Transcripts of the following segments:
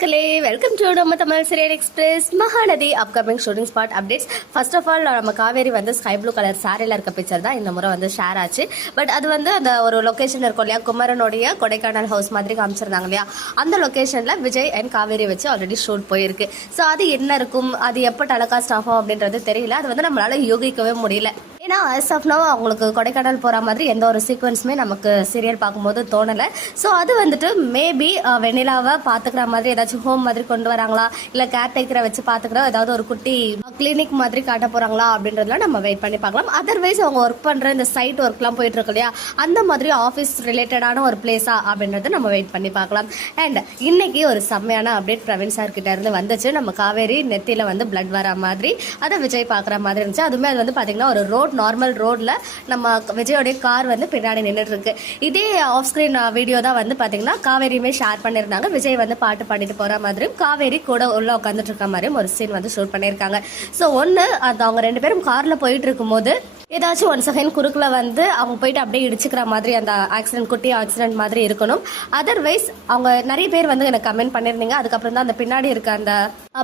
மக்களே, welcome to நம்ம Tamil serial express. Mahanadi upcoming shooting spot updates. First of all நம்ம காவேரி வந்து ஸ்கை ப்ளூ கலர் சாரியில் இருக்க பிக்சர் தான் இந்த முறை வந்து ஷேர் ஆச்சு. பட் அது வந்து அந்த ஒரு லொக்கேஷன் இருக்கும் இல்லையா, குமரனுடைய கொடைக்கானல் ஹவுஸ் மாதிரி காமிச்சிருந்தாங்க இல்லையா, அந்த லொக்கேஷனில் விஜய் அண்ட் காவேரி வச்சு ஆல்ரெடி ஷூட் போயிருக்கு. ஸோ அது என்ன இருக்கும், அது எப்போ டெலகாஸ்ட் ஆகும் அப்படின்றது தெரியல. அது வந்து நம்மளால யூகிக்கவே முடியல. ஏன்னா as of now அவங்களுக்கு கொடைக்கானல் போகிற மாதிரி எந்த ஒரு சீக்வன்ஸுமே நமக்கு சீரியல் பார்க்கும்போது தோணலை. ஸோ அது வந்துட்டு மேபி வெண்ணிலாவை பார்த்துக்கிற மாதிரி ஏதாச்சும் ஹோம் மாதிரி கொண்டு வராங்களா, இல்லை கேர்டேக்கரை வச்சு பார்த்துக்கிற ஏதாவது ஒரு குட்டி கிளினிக் மாதிரி காட்ட போகிறாங்களா அப்படின்றதுலாம் நம்ம வெயிட் பண்ணி பார்க்கலாம். அதர்வைஸ் அவங்க ஒர்க் பண்ணுற இந்த சைட் ஒர்க்லாம் போயிட்டு இருக்கு இல்லையா, அந்த மாதிரி ஆஃபீஸ் ரிலேட்டடான ஒரு பிளேஸா அப்படின்றத நம்ம வெயிட் பண்ணி பார்க்கலாம். அண்ட் இன்னைக்கு ஒரு செம்மையான அப்டேட் பிரவீன் சார் கிட்ட இருந்து வந்துச்சு. நம்ம காவேரி நெத்தியில் வந்து பிளட் வர மாதிரி அதை விஜய் பார்க்குற மாதிரி இருந்துச்சு. அதுவுமே அது வந்து பார்த்தீங்கன்னா ஒரு நார்மல் ரோட்ல நம்ம விஜயோடைய கார் வந்து பின்னாடி நின்றுட்டு இருக்கு. இதே ஆஃப் ஸ்கிரீன் வீடியோ தான் வந்து பாத்தீங்கன்னா காவேரியுமே ஷேர் பண்ணியிருந்தாங்க. விஜய் வந்து பாட்டு பாடிட்டு போற மாதிரியும் காவேரி கூட உள்ள உட்காந்துட்டு இருக்க மாதிரியும் ஒரு சீன் வந்து ஷூட் பண்ணியிருக்காங்க. ஸோ ஒன்று அது அவங்க ரெண்டு பேரும் கார்ல போயிட்டு இருக்கும்போது ஏதாச்சும் ஒன் செகண்ட் குறுக்கில் வந்து அவங்க போயிட்டு அப்படியே இடிச்சுக்கிற மாதிரி அந்த ஆக்சிடென்ட், குட்டி ஆக்சிடென்ட் மாதிரி இருக்கணும். அதர்வைஸ் அவங்க நிறைய பேர் வந்து எனக்கு கமெண்ட் பண்ணியிருந்தீங்க. அதுக்கப்புறம் தான் அந்த பின்னாடி இருக்க அந்த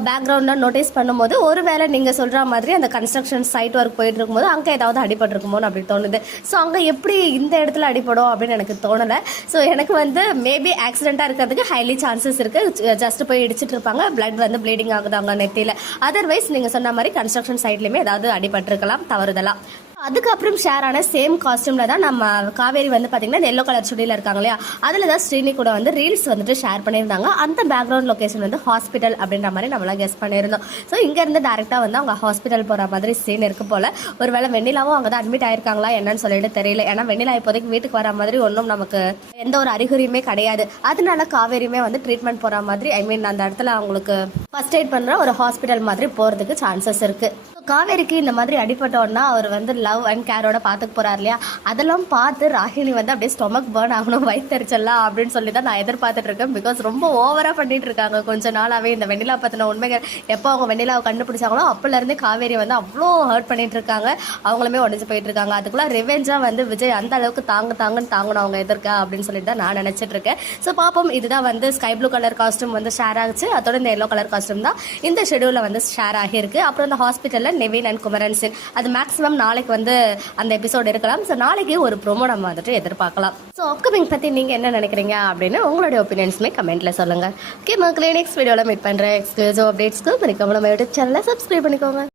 பேக்ரவுண்ட்லாம் நோட்டீஸ் பண்ணும்போது ஒருவேளை நீங்கள் சொல்கிற மாதிரி அந்த கன்ஸ்ட்ரக்ஷன் சைட் ஒர்க் போயிட்டு இருக்கும்போது அங்கே ஏதாவது அடிபட்டிருக்குமோன்னு அப்படி தோணுது. ஸோ அங்கே எப்படி இந்த இடத்துல அடிபடும் அப்படின்னு எனக்கு தோணலை. ஸோ எனக்கு வந்து மேபி ஆக்சிடென்ட்டாக இருக்கிறதுக்கு ஹைலி சான்சஸ் இருக்குது. ஜஸ்ட் போய் இடிச்சிட்டு இருப்பாங்க, பிளட் வந்து ப்ளீடிங் ஆகுது அவங்க நெத்தியில். அதர்வைஸ் நீங்கள் சொன்ன மாதிரி கன்ஸ்ட்ரக்ஷன் சைட்லேயுமே ஏதாவது அடிபட்டிருக்கலாம் தவறுதலாம். அதுக்கப்புறம் ஷேர் ஆன சேம் காஸ்டியூம்ல தான் நம்ம காவேரி வந்து பார்த்தீங்கன்னா எல்லோ கலர் சுடியில் இருக்காங்க இல்லையா, அதில் தான் ஸ்ரீனி கூட வந்து ரீல்ஸ் வந்துட்டு ஷேர் பண்ணியிருந்தாங்க. அந்த பேக்ரவுண்ட் லொக்கேஷன் வந்து ஹாஸ்பிட்டல் அப்படின்ற மாதிரி நம்மளாம் கெஸ் பண்ணியிருந்தோம். ஸோ இங்கேருந்து டேரெக்டாக வந்து அவங்க ஹாஸ்பிட்டல் போகிற மாதிரி சீன் இருக்கு போல். ஒருவேளை வெண்ணிலாவும் அங்கே தான் அட்மிட் ஆயிருக்காங்களா என்னன்னு சொல்லிட்டு தெரியல. ஏன்னா வெண்ணிலா இப்போதைக்கு வீட்டுக்கு வர மாதிரி ஒன்றும் நமக்கு எந்த ஒரு அறிகுறியுமே கிடையாது. அதனால காவேரியுமே வந்து ட்ரீட்மெண்ட் போகிற மாதிரி அந்த இடத்துல அவங்களுக்கு ஃபர்ஸ்ட் எய்ட் பண்ணுற ஒரு ஹாஸ்பிட்டல் மாதிரி போகிறதுக்கு சான்சஸ் இருக்குது. காவேரிக்கு இந்த மாதிரி அடிபட்டோன்னா அவர் வந்து லவ் அண்ட் கேரோட பார்த்துக்க போறாரு இல்லையா, அதெல்லாம் பார்த்து ராகினி வந்து அப்படியே ஸ்டொமக் பர்ன் ஆகணும், வயிற்றுச்சலாம் அப்படின்னு சொல்லி தான் நான் எதிர்பார்த்துட்டு இருக்கேன். பிகாஸ் ரொம்ப ஓவரா பண்ணிட்டு இருக்காங்க கொஞ்ச நாளாவே. இந்த வெண்ணிலா பத்தின உண்மைகள் எப்போ அவங்க வெண்ணிலாவை கண்டுபிடிச்சாங்களோ அப்பல இருந்து காவேரி வந்து அவ்வளோ ஹர்ட் பண்ணிட்டு இருக்காங்க. அவங்களுமே உடஞ்சு போயிட்டு இருக்காங்க. அதுக்குள்ள ரிவெஞ்சா வந்து விஜய் அந்த அளவுக்கு தாங்கணும் அவங்க எதிர்க்க அப்படின்னு சொல்லிட்டு தான் நான் நினைச்சிட்டு இருக்கேன். ஸோ பாப்போம். இதுதான் வந்து ஸ்கை ப்ளூ கலர் காஸ்டியூம் வந்து ஷேர் ஆகுச்சு. அதோட இந்த எல்லோ கலர் காஸ்டியூம் தான் இந்த ஷெடியூல்ல வந்து ஷேர் ஆகியிருக்கு. அப்புறம் இந்த ஹாஸ்பிட்டல்ல நெவின் அண்ட் குமரன் சிங், அது மேக்ஸிமம் நாளைக்கு வந்து அந்த எபிசோட் இருக்கலாம். ஸோ நாளைக்கு ஒரு ப்ரோமோ நம்ம வந்துட்டு எதிர்பார்க்கலாம். ஸோ அப்கமிங் பற்றி நீங்கள் என்ன நினைக்கிறீங்க அப்படின்னு உங்களுடைய ஒப்பீனியன்ஸுமே கமெண்ட்ல சொல்லுங்கள். ஓகே மக்களே, நெக்ஸ்ட் வீடியோவில் மீட் பண்ணுறேன். எக்ஸ்க்ளூசிவ் அப்டேட்ஸ்க்கு மறக்காம நம்ம யூடியூப் சேனலை சப்ஸ்கிரைப் பண்ணிக்கோங்க.